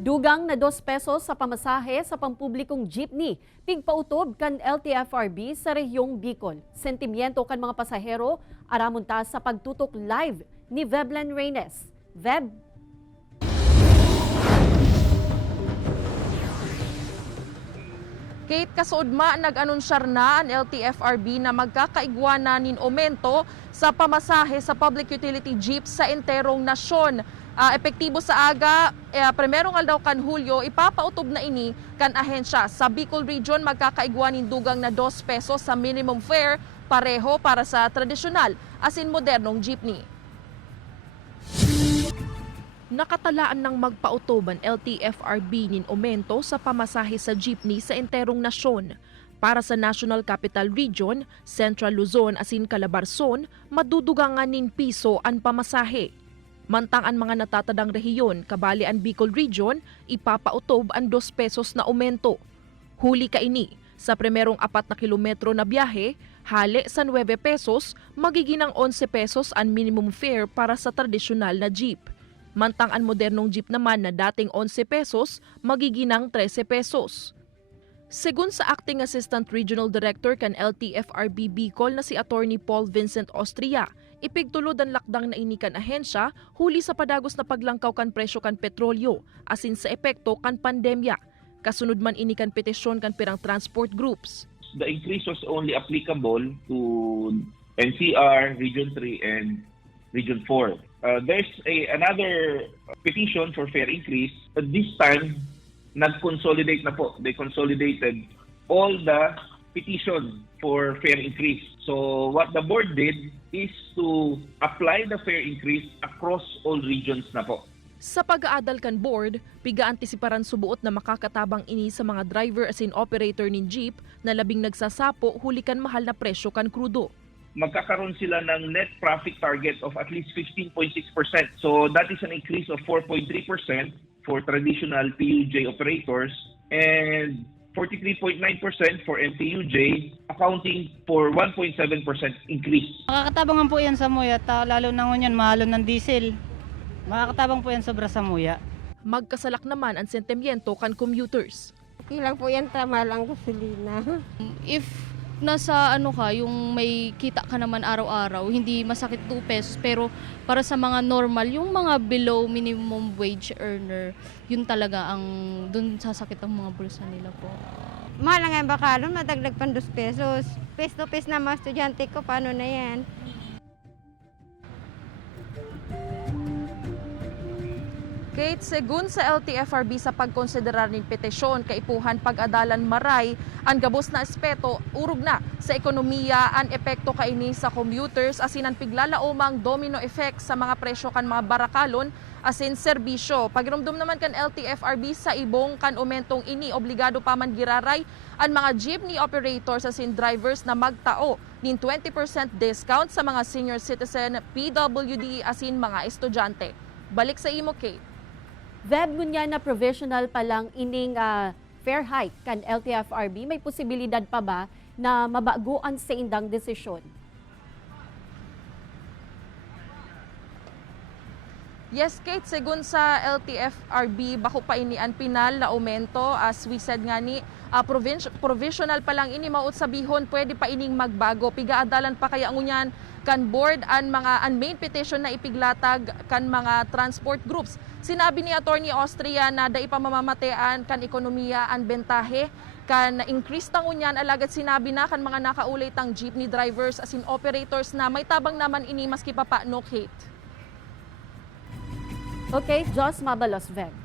Dugang na 2 pesos sa pamasahe sa pampublikong jeepney, pigpautob kan LTFRB sa rehiyong Bicol. Sentimiento kan mga pasahero, aramunta sa pagtutok live ni Veblen Reynes. Veb? Kate Kasodma, nag-anunsyar na ang LTFRB na magkakaigwana nin aumento sa pamasahe sa public utility jeep sa enterong nasyon. Epektibo sa aga, primerong aldaw kan Hulyo, ipapautob na ini kan ahensya. Sa Bicol Region, magkakaigwanin dugang na 2 pesos sa minimum fare, pareho para sa tradisyonal asin modernong jeepney. Nakatalaan ng magpautoban LTFRB nin aumento sa pamasahe sa jeepney sa enterong nasyon. Para sa National Capital Region, Central Luzon asin Calabarzon, madudugangan nin piso ang pamasahe. Mantang ang mga natatadang rehiyon, kabali ang Bicol Region, ipapautob ang 2 pesos na aumento. Huli kaini, sa primerong 4 na kilometro na biyahe, hali sa 9 pesos, magiging ng 11 pesos ang minimum fare para sa tradisyonal na jeep. Mantang ang modernong jeep naman na dating 11 pesos, magiging ng 13 pesos. Segun sa Acting Assistant Regional Director kan LTFRB Bicol na si Attorney Paul Vincent Austria, ipigtulod ang lakdang na inikan ahensya huli sa padagos na paglangkaw kan presyo kan petrolyo, asin sa epekto kan pandemya. Kasunod man inikan petisyon kan pirang transport groups. The increase was only applicable to NCR, Region 3, and Region 4. There's another petition for fare increase, but this time, nag-consolidate na po. They consolidated all the petition for fare increase. So what the board did is to apply the fare increase across all regions na po. Sa pag-aadal kan board, piga-antisiparan subuot na makakatabang ini sa mga driver asin operator ni jeep na labing nagsasapo huli kan mahal na presyo kan krudo. Magkakaroon sila ng net profit target of at least 15.6%. So that is an increase of 4.3% for traditional PUJ operators and 43.9% for MPUJ, accounting for 1.7% increase. Makakatabangan po yan sa muya, lalo na ngunyan mahalo ng diesel. Makakatabang po yan sobra sa muya. Magkasalak naman ang sentimiento kan commuters. Okay lang po yan, tama lang gasolina. If nasa yung may kita ka naman araw-araw, hindi masakit 2 pesos, pero para sa mga normal, yung mga below minimum wage earner, yun talaga ang dun sasakit ang mga bulsa nila po. Mahal nga yung bakalon, madagdag pang 2 pesos. Face to face na mga estudyante ko, paano na yan? Kate, segun sa LTFRB sa pagkonsiderar nin petisyon kaipuhan pag-adalan maray, ang gabos na aspeto urog na sa ekonomiya ang epekto kaini sa commuters asin ang piglalaomang domino effect sa mga presyo kan mga barakalon asin serbisyo. Pagirumdum naman kan LTFRB sa ibong kan umentong ini obligado pa man giraray ang mga jeepney operators asin drivers na magtao nin 20% discount sa mga senior citizen, PWD asin mga estudyante. Balik sa imo, Kate. Veb, ngunya na provisional pa lang ining fare hike kan LTFRB, may posibilidad pa ba na mabaguan sa indang desisyon? Yes, Kate, segun sa LTFRB, bako pa ini ang pinal na aumento. As we said nga ni, provisional pa lang ini, maut sabihon, pwede pa ining magbago. Pigaadalan pa kaya ngunyan kan board ang main petition na ipiglatag kan mga transport groups. Sinabi ni Attorney Austria na dai pa mamamatean kan ekonomiya ang bentahe kan increase tangunyan alagad sinabi na kan mga nakaulit ang jeepney drivers asin operators na may tabang naman ini maski pa no, Kate. Okay, Jos Mabalos, Veb.